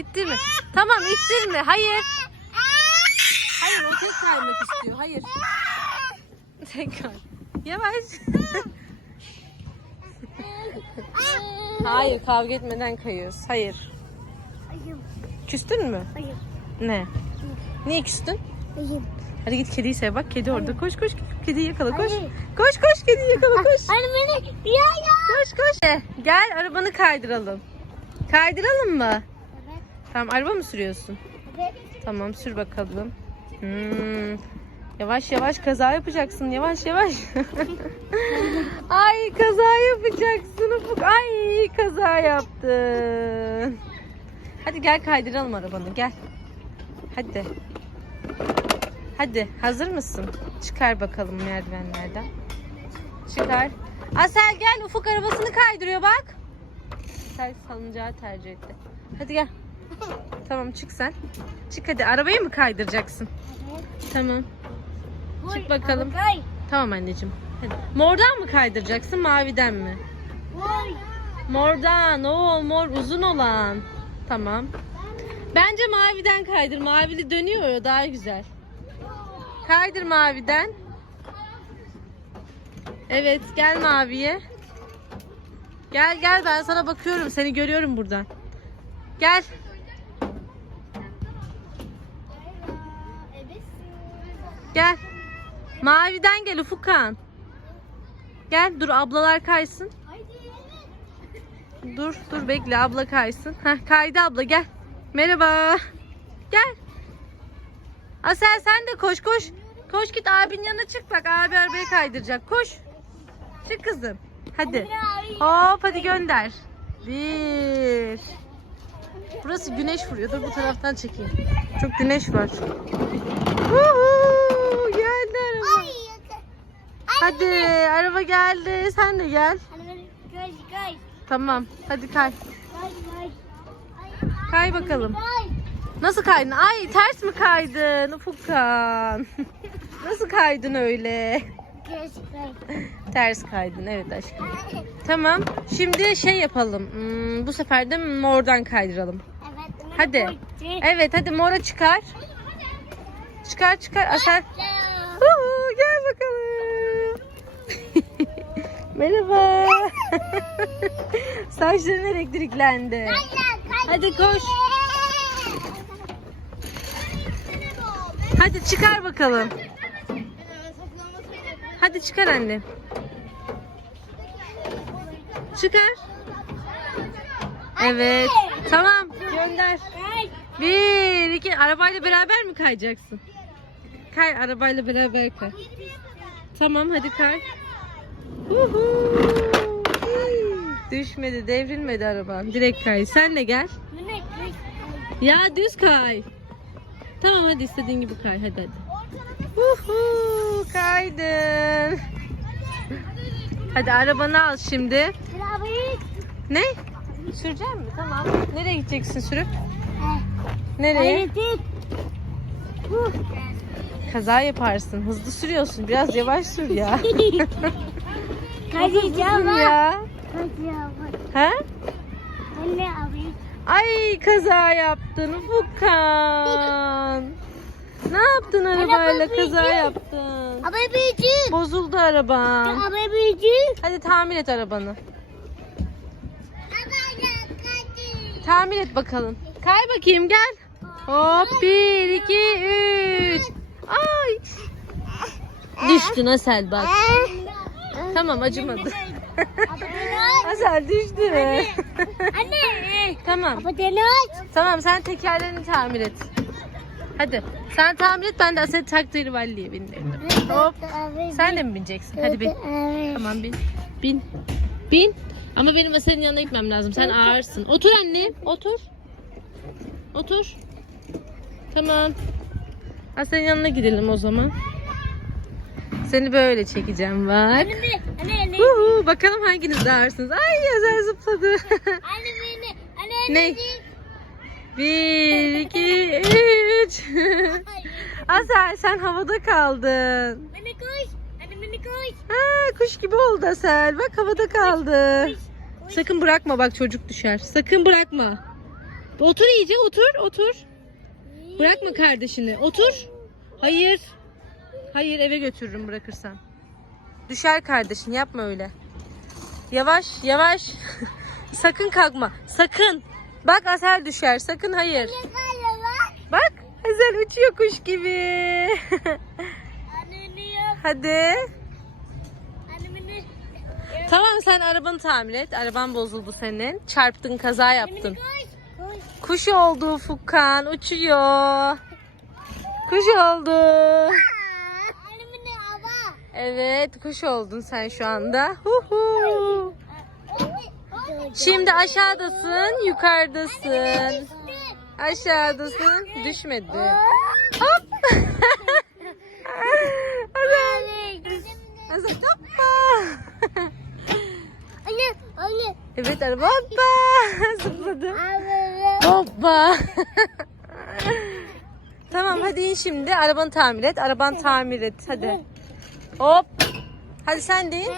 İttirme. Tamam ittirme. Hayır. Hayır o tek kaymak istiyor. Hayır. Tekrar. Yavaş. Hayır kavga etmeden kayıyoruz. Hayır. Küstün mü? Ayım. Ne? Niye küstün? Ayım. Hadi git kediyi sev bak. Kedi orada. Koş koş. Kediyi yakala koş. Hayır. Koş koş kediyi yakala koş. Anne beni ya ya. Koş koş. Gel arabanı kaydıralım. Kaydıralım mı? Tamam araba mı sürüyorsun? Evet. Tamam sür bakalım. Hmm. Yavaş yavaş kaza yapacaksın. Yavaş yavaş. Ay kaza yapacaksın Ufuk. Ay kaza yaptın. Hadi gel kaydıralım arabanı gel. Hadi. Hadi hazır mısın? Çıkar bakalım merdivenlerden. Çıkar. Asel gel Ufuk arabasını kaydırıyor bak. Asel salıncağı tercih etti. Hadi gel. Tamam çık sen. Çık hadi arabayı mı kaydıracaksın? Tamam. Çık bakalım. Tamam anneciğim. Hadi. Mordan mı kaydıracaksın maviden mi? Mordan o mor uzun olan. Tamam. Bence maviden kaydır. Mavili dönüyor ya daha güzel. Kaydır maviden. Evet gel maviye. Gel gel ben sana bakıyorum. Seni görüyorum buradan. Gel. Gel. Maviden gel Ufukan. Gel dur ablalar kaysın. Dur dur bekle abla kaysın. Heh, kaydı abla gel. Merhaba. Gel. Asel sen de koş koş. Koş git abinin yanına çık bak abi arabayı kaydıracak. Koş. Çık kızım. Hadi. Hop hadi gönder. Bir. Burası güneş vuruyor. Dur bu taraftan çekeyim. Çok güneş var. Huhu, geldi araba. Hadi araba geldi. Sen de gel. Tamam. Hadi kay. Kay bakalım. Nasıl kaydın? Ay ters mi kaydın Ufukkan? Nasıl kaydın öyle? Ters kaydın evet aşkım. Tamam. Şimdi şey yapalım. Hmm, bu sefer de mordan kaydıralım. Evet. Hadi. Evet hadi mora çıkar. Çıkar çıkar. Asel. Ya. Huhu, gel bakalım. Merhaba. Saçların elektriklendi. Hadi koş. Hadi çıkar bakalım. Hadi çıkar anne. Çıkar. Evet. Tamam. Gönder. Bir, iki. Arabayla beraber mi kayacaksın? Kay arabayla beraber kay. Tamam hadi kay. Düşmedi, devrilmedi araban. Direkt kay. Sen de gel. Ya düz kay. Tamam hadi istediğin gibi kay. Hadi hadi. Huhu, kaydın. Hadi arabanı al şimdi. Ne? Sürecek mi? Tamam. Nereye gideceksin sürüp? Nereye? Kaza yaparsın. Hızlı sürüyorsun. Biraz yavaş sür ya. Ha. ya. Ha? Ay kaza yaptın Fukan. Ne yaptın arabayla Araba kaza yaptın? Büyücü. Bozuldu. Abi büyücü. Hadi tamir et arabanı. Tamir et bakalım. Kay bakayım gel. Hop bir iki üç. Ay. Düştün Asel bak. Tamam acımadı. Asel düştü. Anne. tamam. Abi deniz. Tamam sen tekerlerini tamir et. Hadi. Sen tamir et ben de Asel'i taktığı valliye bindireyim. Hop. Sen de mi bineceksin? Hadi bin. Tamam bin. Bin. Bin. Ama benim Asel'in yanına gitmem lazım. Sen ağırsın. Otur anne. Otur. Otur. Tamam. Asel'in yanına gidelim o zaman. Seni böyle çekeceğim bak. Anne anne anne. Huhu, bakalım hanginiz ağırsınız. Ay Azel zıpladı. Anne beni. Anne Ne? Bir, iki, üç. Asel sen havada kaldın. Beni koş. Anne beni koş. Ha, kuş gibi oldu Asel. Bak havada kaldı. Sakın bırakma bak çocuk düşer. Sakın bırakma. Otur iyice otur otur. Bırakma kardeşini. Otur. Hayır. Hayır eve götürürüm bırakırsan. Düşer kardeşin yapma öyle. Yavaş yavaş. Sakın kalkma. Sakın. Bak Asel düşer. Sakın hayır. Bak Asel uçuyor kuş gibi. Hadi. Tamam sen arabanı tamir et. Araban bozuldu senin. Çarptın kaza yaptın. Kuş oldu Fukkan uçuyor. Kuş oldu. Evet kuş oldun sen şu anda. Huhu. Şimdi aşağıdasın, yukarıdasın. Aşağıdasın, düşmedi. Hop. Azal hoppa. Anne, anne. Evet araba hoppa. Zıpladı. Hoppa. tamam hadi in şimdi. Arabanı tamir et. Arabanı tamir et. Hadi. Hop. Hadi sen de in.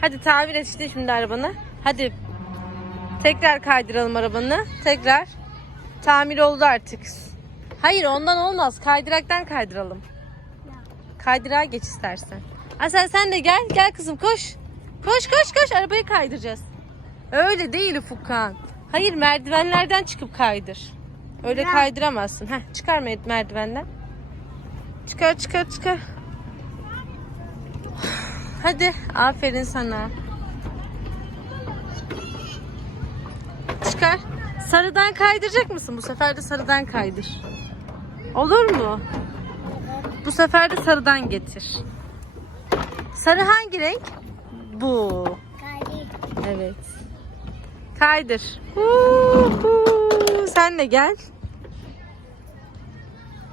Hadi tamir et işte şimdi arabanı. Hadi. Tekrar kaydıralım arabanı. Tekrar. Tamir oldu artık. Hayır ondan olmaz. Kaydıraktan kaydıralım. Kaydırağa geç istersen. Asel sen de gel. Gel kızım koş. Koş koş koş. Arabayı kaydıracağız. Öyle değil Ufukkan. Hayır merdivenlerden çıkıp kaydır. Öyle kaydıramazsın. Heh, çıkar mer- merdivenden. Çıkar çıkar çıkar. Hadi aferin sana. Çıkar. Sarıdan kaydıracak mısın? Bu sefer de sarıdan kaydır. Olur mu? Bu sefer de sarıdan getir. Sarı hangi renk? Bu. Evet. Kaydır. Huhu. Sen de gel.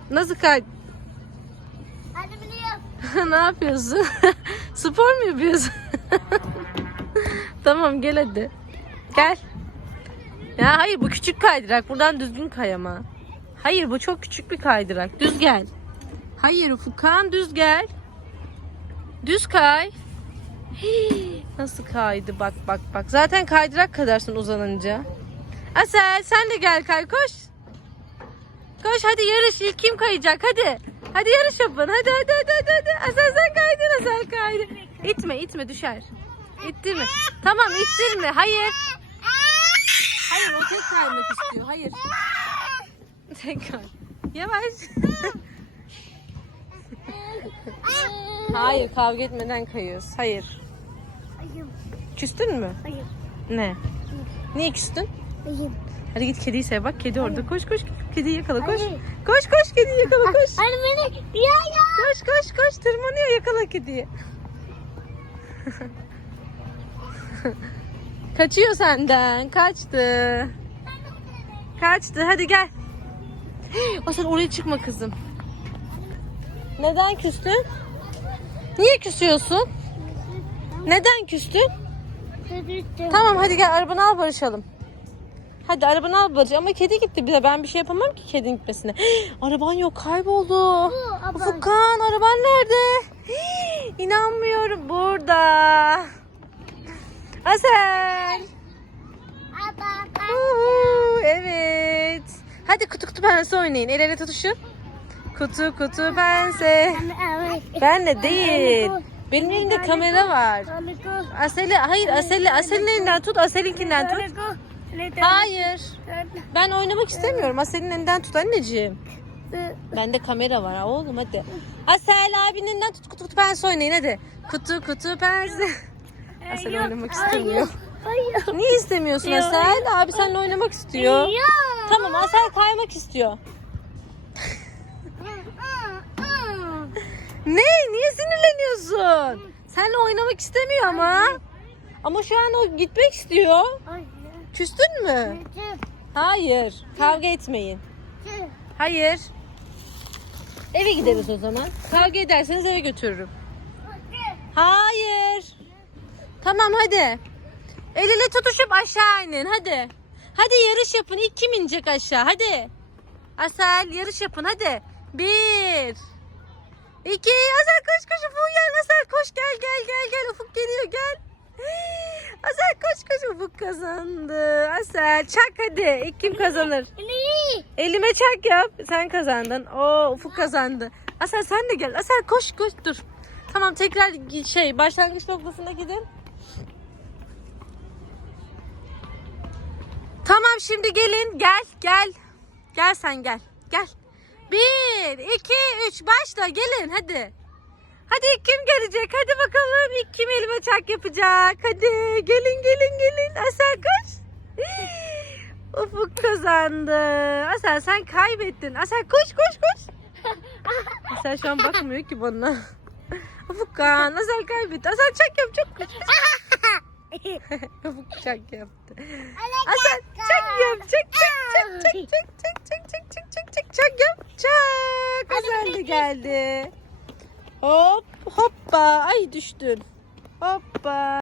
Nasıl kay? Ne yap? ne yapıyorsun? Spor mu yapıyorsun? tamam gel hadi. Gel. Ya hayır bu küçük kaydırak. Buradan düzgün kay ama. Hayır bu çok küçük bir kaydırak. Düz gel. Hayır Fukan düz gel. Düz kay. Nasıl kaydı bak bak bak. Zaten kaydırak kadarsın uzanınca. Asel sen de gel kay koş. Koş hadi yarış ilk kim kayacak hadi. Hadi yarış yapın hadi hadi hadi hadi. hadi. Asel sen kaydın Asel kaydı. İtme itme düşer. İttirme. Tamam ittirme hayır. Hayır o tek kaymak istiyor hayır. Tekrar. Yavaş. hayır kavga etmeden kayıyoruz. Hayır. Küstün mü? Ayım. Ne? Niye küstün? Ayım. Hadi git kediyi sev bak kedi orada. Koş koş kediyi yakala koş. Koş koş kediyi yakala koş. Anne beni ya ya. Koş koş koş tırmanıyor yakala kediyi. Kaçıyor senden. Kaçtı. Kaçtı. Hadi gel. O sen oraya çıkma kızım. Neden küstün? Niye küsüyorsun? Neden küstün? Tamam hadi gel arabanı al barışalım. Hadi arabanı al barış. Ama kedi gitti bize. Ben bir şey yapamam ki kedinin gitmesine. Araban yok kayboldu. Furkan araban nerede? İnanmıyorum burada. Asel. Evet. Hadi kutu kutu pense oynayın. El ele tutuşun. Kutu kutu pense. Ben de değil. Benim elimde kamera var. Asel'i hayır Asel'i Asel'in elinden tut Asel'inkinden tut. Hayır. Ben oynamak istemiyorum. Asel'in elinden tut anneciğim. Bende kamera var ha oğlum hadi. Asel abinin elinden tut kutu kutu pense oynayın hadi. Kutu kutu pense. Asel oynamak istemiyor. Hayır. Niye istemiyorsun Asel? Abi seninle oynamak istiyor. Tamam Asel kaymak istiyor. Ne? Niye sinirleniyorsun? Seninle oynamak istemiyor ama. Ama şu an o gitmek istiyor. Küstün mü? Hayır. Kavga etmeyin. Hayır. Eve gideriz o zaman. Kavga ederseniz eve götürürüm. Hayır. Tamam hadi. El ele tutuşup aşağı inin hadi. Hadi yarış yapın. İlk kim inecek aşağı? Hadi. Asel yarış yapın hadi. Bir. İki. Asel koş koş Ufuk gel. Asel koş gel gel gel gel. Asel koş koş Ufuk kazandı. Asel çak hadi. İlk kim kazanır? Elime çak yap. Sen kazandın. Oo Ufuk kazandı. Asel sen de gel. Asel koş koş dur. Tamam tekrar şey başlangıç noktasına gidin. Tamam şimdi gelin gel gel. Gel sen gel. Gel. Bir, iki, üç başla gelin hadi. Hadi kim gelecek? Hadi bakalım ilk kim elime çak yapacak? Hadi gelin gelin gelin. Asel koş. Ufuk kazandı. Asel sen kaybettin. Asel koş koş koş. Asel şu an bakmıyor ki bana. Ufuk kan. Asel kaybetti. Asel çak yap çok koş. Ufuk çak yaptı. Asel çak yap. Çak çak çak çak çak çak çak çak çak çak çak çak yap. Çak. Asel de geldi. Hop hoppa. Ay düştün. Hoppa.